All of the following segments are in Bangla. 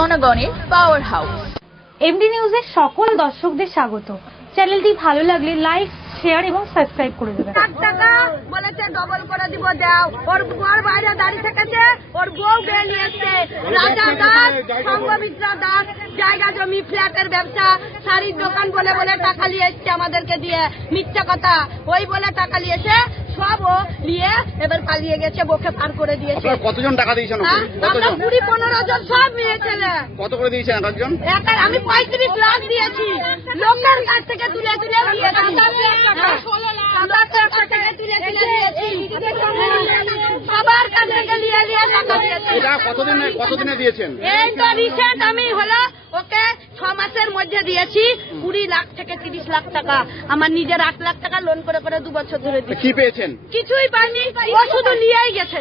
জনগণের পাওয়ার হাউস। এমডি নিউজের সকল দর্শকদের স্বাগত। চ্যানেলটি ভালো লাগলে লাইক, শেয়ার এবং সাবস্ক্রাইব করে দেবেন। টাকা বলেছে ডবল করে দিব, দাও। ওর বর বাইরে দাঁড়িয়ে থেকেছে, ওর বউ বেরিয়ে এসছে। রাজা দাস, সংঘমিত্রা দাস, জায়গা জমি ফ্ল্যাটের ব্যবসা, শাড়ির দোকান বলে বলে টাকা নিয়ে এসছে আমাদেরকে দিয়ে, মিথ্যা কথা। ওই বলে টাকা নিয়েছে, সব ও নিয়ে এবার পালিয়ে গেছে, বউকে পার করে দিয়েছে। কতজন টাকা দিয়েছেন? আমরা 20-15 জন সব নিয়ে ছেলে। কত করে দিয়েছেন একজন? আমি 35 লাখ দিয়েছি, লোকের কাছ থেকে তুলে তুলে নিয়েছি। সবার কাছ থেকে নিয়ে নিয়ে টাকা দিয়েছি। এটা কতদিনে দিয়েছেন? এই তো রিসেন্ট আমি হলো ওকে 6 মাসের মধ্যে দিয়েছি 20 লাখ থেকে 30 লাখ টাকা। আমার নিজের 8 লাখ টাকা লোন করে করে 2 বছর ধরে দিচ্ছি। কি পেয়েছেন? কিছুই পাইনি, ও শুধু নিয়েই গেছে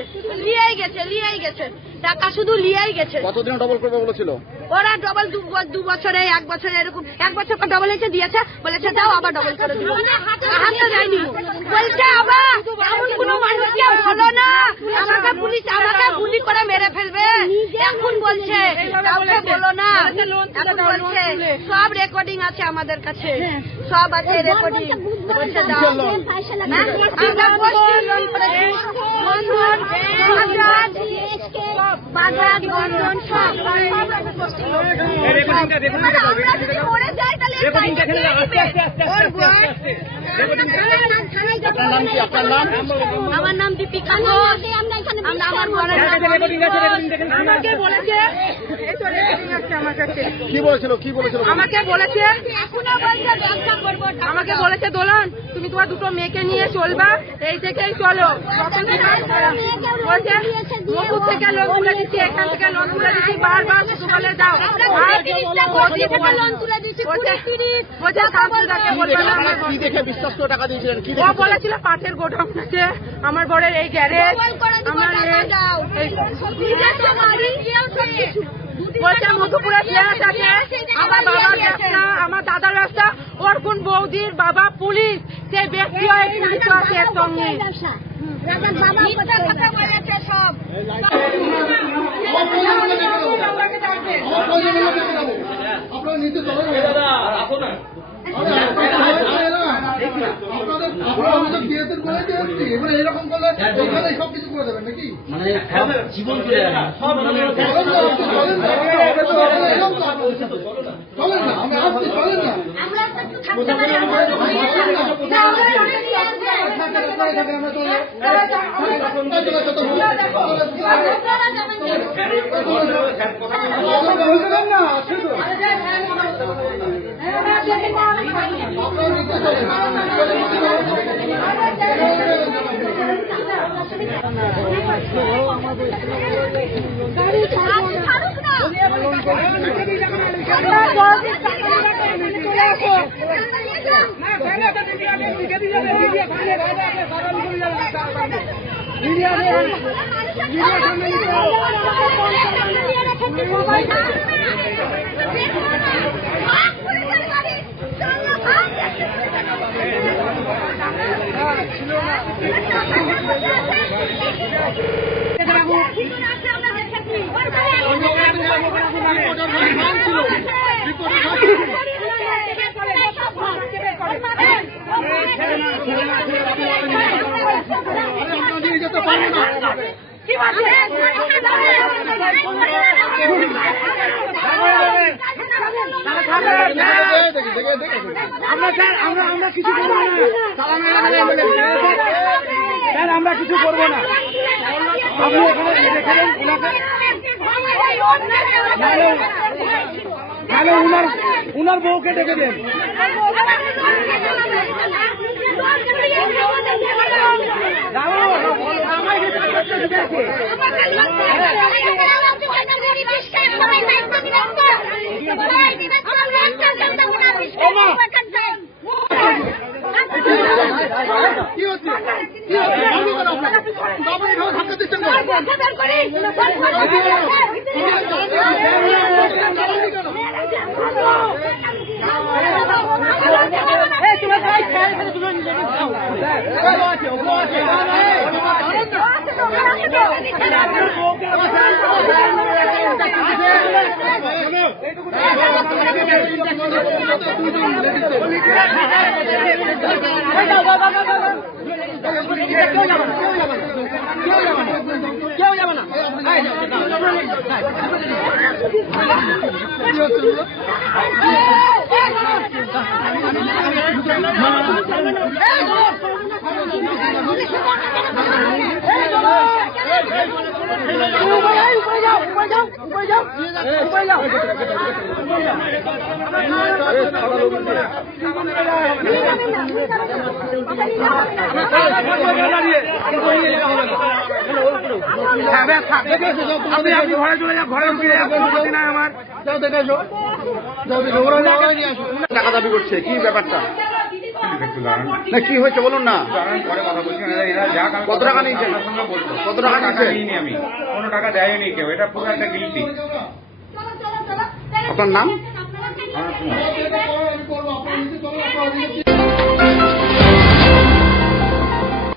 টাকা, শুধু নিয়েই গেছে। কতদিন ডবল করবে বলেছিল? ওরা ডবল 2 বছরে, 1 বছরে, এরকম 1 বছর পর ডবল এসে দিয়েছে, বলেছে দাও আবার ডবল করে দিব। হাতে যায়নি, বলছে আবার এমন কোনো মানুষ কেউ হলো না, আমাকে পুলিশ আমাকে গুলি করে মেরে ফেলবে। এখন বলছে কাউকে বলো না, এখন বলছে সব রেকর্ডিং আছে আমাদের কাছে, সব আছে রেকর্ডিং। বলছে দাও আমরা পোস্ট লোন করেছি, বন্ধন, বাজাজ, বন্ধন সব। আমার নাম দীপিকা ঘোষ। আমাকে বলেছে দোলন তুমি তোমার 2টো মেয়েকে নিয়ে চলবা, এই থেকেই চলো। মধুর থেকে লোন তুলে দিচ্ছি, এখান থেকে লোন তুলে দিচ্ছি, বারবার শুধু বলে যাও। বিশ্বাস করে টাকা দিয়েছিলেন? ও বলেছিল পাটের গোডাউন আছে, আমার বরের এই গ্যারেজ, আমার বলছে মধুপুরে ফ্ল্যাট আছে, আমার বাবার ব্যবসা, আমার দাদার ব্যবসা, ওর কোন বৌদির বাবা পুলিশ, সেই ব্যক্তি পুলিশ আছে এর সঙ্গে। এরকম করলে সবকিছু করে দেবেন নাকি? জীবন চলে যাবে। চলেন না, আমি আসছি, চলেন না। আমরা কিছু করবো না, আপনি এখানে দেখেন উনার বউকে ডেকে দেন। কি হচ্ছে? কেউ যাবে না। আপনি ঘরে চলে যান, ঘরে ফিরে না আমার টাকা দাবি করছে, কি ব্যাপারটা? না কি হয়েছে বলুন না। কত টাকা নিয়েছেন? কত টাকা নিয়েছেন? আমি কোনো টাকা দেয়নি কেউ, এটা পুরো একটা গিল্টি। আপনার নাম? আমার